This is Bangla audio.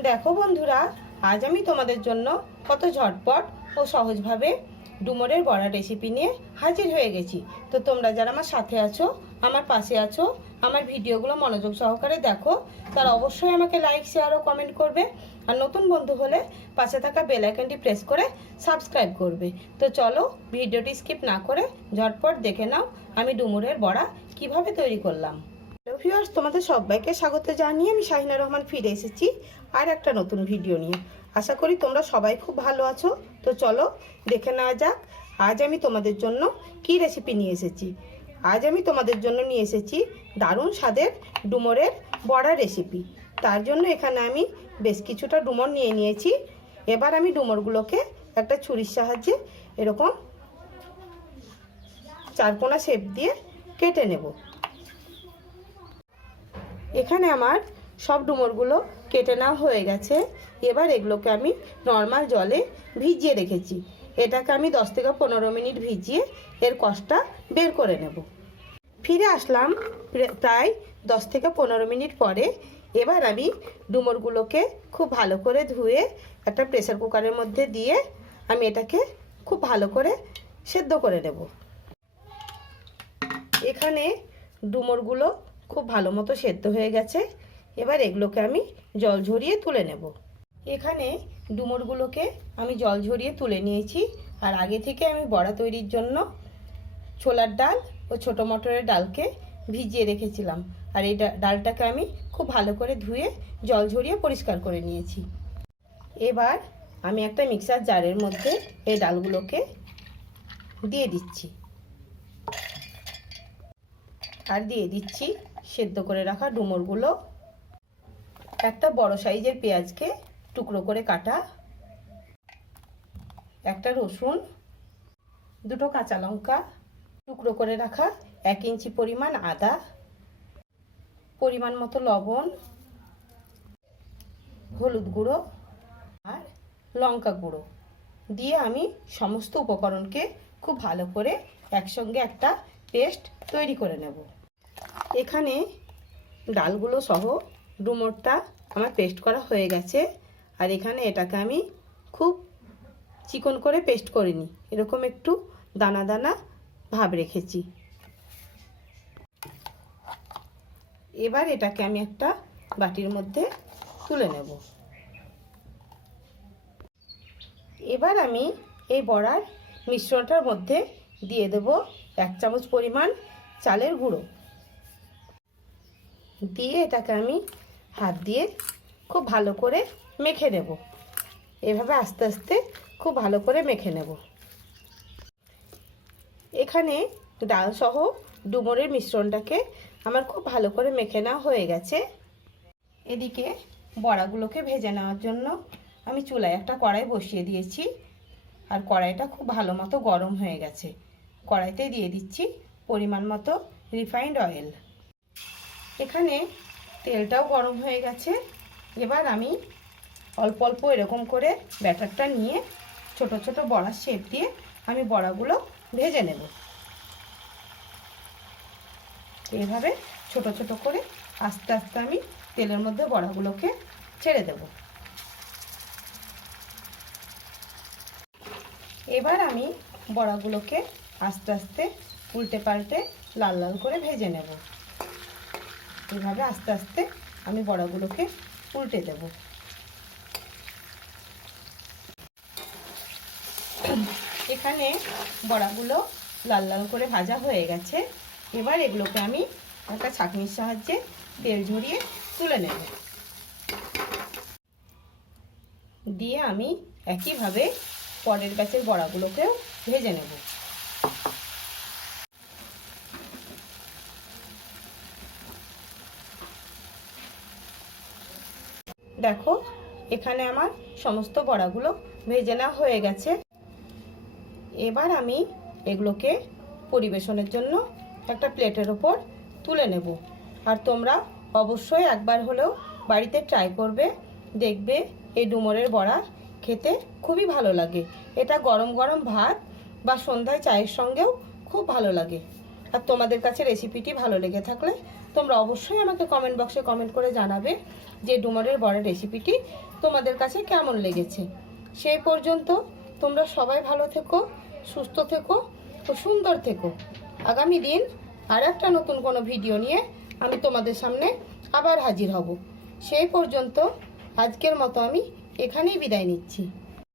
দেখো বন্ধুরা, আজ আমি তোমাদের জন্য কত ঝটপট ও সহজভাবে ডুমুরের বড়া রেসিপি নিয়ে হাজির হয়ে গেছি। তো তোমরা যারা আমার সাথে আছো, আমার পাশে আছো, আমার ভিডিওগুলো মনোযোগ সহকারে দেখো, তারা অবশ্যই আমাকে লাইক, শেয়ার ও কমেন্ট করবে। আর নতুন বন্ধু হলে পাশে থাকা বেল আইকনটি প্রেস করে সাবস্ক্রাইব করবে। তো চলো ভিডিওটি স্কিপ না করে ঝটপট দেখে নাও আমি ডুমুরের বড়া কিভাবে তৈরি করলাম। হ্যালো ভিউয়ার্স, তোমাদের সবাইকে স্বাগত জানিয়ে আমি শাহিনা রহমান ফিরে এসেছি আর একটা নতুন ভিডিও নিয়ে। আশা করি তোমরা সবাই খুব ভালো আছো। তো চলো দেখে নেওয়া যাক আজ আমি তোমাদের জন্য কি রেসিপি নিয়ে এসেছি। আজ আমি তোমাদের জন্য নিয়ে এসেছি দারুণ স্বাদের ডুমুরের বড়া রেসিপি। তার জন্য এখানে আমি বেশ কিছুটা ডুমুর নিয়ে নিয়েছি। এবার আমি ডুমুরগুলোকে একটা ছুরির সাহায্যে এরকম চারকোনা শেপ দিয়ে কেটে নেব। এখানে আমার সব ডুমুরগুলো কেটে নেওয়া হয়ে গেছে। এবার এগুলোকে আমি নর্মাল জলে ভিজিয়ে রেখেছি। এটাকে আমি 10 থেকে 15 মিনিট ভিজিয়ে এর কষটা বের করে নেব। ফিরে আসলাম প্রায় 10 থেকে 15 মিনিট পরে। এবার আমি ডুমুরগুলোকে খুব ভালো করে ধুয়ে একটা প্রেসার কুকারের মধ্যে দিয়ে আমি এটাকে খুব ভালো করে সেদ্ধ করে নেব। এখানে ডুমুরগুলো খুব ভালো মতো সেদ্ধ হয়ে গেছে। এবার এগুলোকে আমি জল ঝরিয়ে তুলে নেব। এখানে ডুমুরগুলোকে আমি জল ঝরিয়ে তুলে নিয়েছি। আর আগে থেকে আমি বড়া তৈরির জন্য ছোলার ডাল ও ছোটো মটরের ডালকে ভিজিয়ে রেখেছিলাম। আর এই ডালটাকে আমি খুব ভালো করে ধুয়ে জল ঝরিয়ে পরিষ্কার করে নিয়েছি। এবার আমি একটা মিক্সার জারের মধ্যে এই ডালগুলোকে দিয়ে দিচ্ছি। আর দিয়ে দিচ্ছি সেদ্ধ করে রাখা ডুমুরগুলো, একটা বড় সাইজের পেঁয়াজকে টুকরো করে কাটা, একটা রসুন, দুটো কাঁচা লঙ্কা, টুকরো করে রাখা 1 ইঞ্চি পরিমাণ আদা, পরিমাণ মতো লবণ, হলুদ গুঁড়ো আর লঙ্কা গুঁড়ো দিয়ে আমি সমস্ত উপকরণকে খুব ভালো করে একসঙ্গে একটা পেস্ট তৈরি করে নেব। এখানে ডালগুলো সহ ডুমুরটা আমার পেস্ট করা হয়ে গেছে। আর এখানে এটাকে আমি খুব চিকন করে পেস্ট করিনি, এরকম একটু দানা দানা ভাব রেখেছি। এবার এটাকে আমি একটা বাটির মধ্যে তুলে নেব। এবার আমি এই বড়ার মিশ্রণটার মধ্যে দিয়ে দেব 1 চামচ পরিমাণ চালের গুঁড়ো। দিয়ে এটাকে আমি হাত দিয়ে খুব ভালো করে মেখে নেব। এভাবে আস্তে আস্তে খুব ভালো করে মেখে নেব। এখানে ডাল সহ ডুমুরের মিশ্রণটাকে আমার খুব ভালো করে মেখে নেওয়া হয়ে গেছে। এদিকে বড়াগুলোকে ভেজে নেওয়ার জন্য আমি চুলায় একটা কড়াই বসিয়ে দিয়েছি। আর কড়াইটা খুব ভালো মতো গরম হয়ে গেছে। কড়াইতে দিয়ে দিচ্ছি পরিমাণ মতো রিফাইন্ড অয়েল। এখানে তেলটাও গরম হয়ে গেছে। এবার আমি অল্প অল্প এরকম করে ব্যাটারটা নিয়ে ছোট ছোট বড়ার শেপ দিয়ে আমি বড়াগুলো ভেজে নেব। এইভাবে ছোট ছোট করে আস্তে আস্তে আমি তেলের মধ্যে বড়াগুলোকে ছেড়ে দেব। এবার আমি বড়াগুলোকে আস্তে আস্তে উল্টে পাল্টে লাল লাল করে ভেজে নেব। এইভাবে আস্তে আস্তে আমি বড়াগুলোকে উল্টে দেব। এখানে বড়াগুলো লাল লাল করে ভাজা হয়ে গেছে। এবার এগুলোকে আমি একটা ছাঁকনির সাহায্যে তেল ঝরিয়ে তুলে নেব। দিয়ে আমি একইভাবে পরের ব্যাচের বড়াগুলোকেও ভেজে নেব। দেখো এখানে আমার সমস্ত বড়াগুলো ভেজে নেওয়া হয়ে গেছে। এবার আমি এগুলোকে পরিবেশনের জন্য একটা প্লেটের ওপর তুলে নেব। আর তোমরা অবশ্যই একবার হলেও বাড়িতে ট্রাই করবে, দেখবে এই ডুমুরের বড়া খেতে খুবই ভালো লাগে। এটা গরম গরম ভাত বা সন্ধ্যায় চায়ের সঙ্গেও খুব ভালো লাগে। আর তোমাদের কাছে রেসিপিটি ভালো লেগে থাকলে তোমরা অবশ্যই আমাকে কমেন্ট বক্সে কমেন্ট করে জানাবে যে ডুমুরের বড়া রেসিপিটি তোমাদের কাছে কেমন লেগেছে। সেই পর্যন্ত তোমরা সবাই ভালো থেকো, সুস্থ থেকো ও সুন্দর থেকো। আগামী দিন আর একটা নতুন কোনো ভিডিও নিয়ে আমি তোমাদের সামনে আবার হাজির হব। সেই পর্যন্ত আজকের মতো আমি এখানেই বিদায় নিচ্ছি।